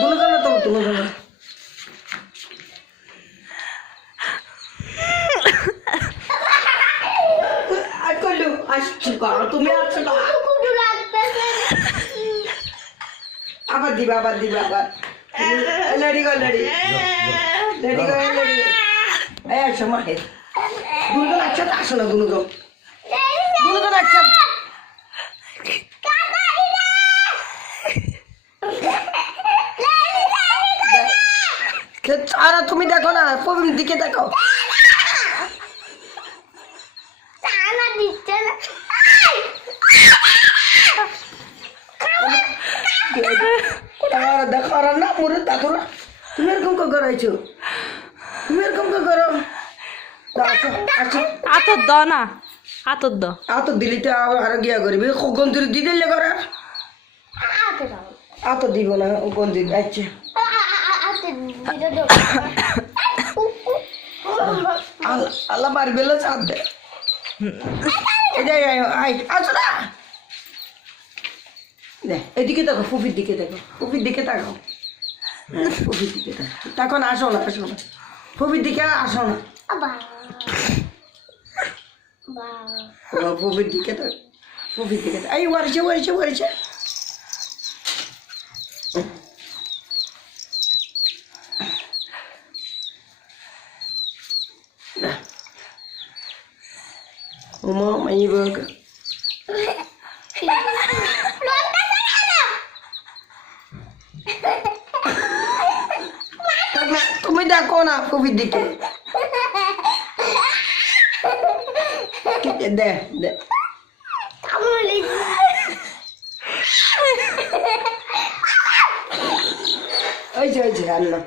দুজনে তো দুজনে আসছি তুমি আসছো না আবার দিবা আবার লড়ি গো লড়ি এই আসো মাহে দুজন একসাথে আসো না দুজন একসাথে আর তুমি দেখো না প্রবীণ দিকে দেখো দেখো আর না মরে দেখো না তুমি এরকম করে করাইছো তুমি এরকম করে করো আতর দ না আতর দ আতর দিলি তো আরো গিয়া করবি গঞ্জির দি দিলে করে আতর দিব না গঞ্জির আচ্ছা আল্লাহ বাড়ি বেলা চাঁদ দেয় আসো না এদিকে দেখো ফুফির দিকে দেখো ফুফির দিকে তাকাও ফুফির দিকে দেখো না আসো না ফুফির দিকে আসো না ফুফির দিকে দেখো ফুফির দিকে এই ওয়ারিছে Uma mai burger. তুমি দেখো না কবির দিকে দে ওই যে আল্লাহ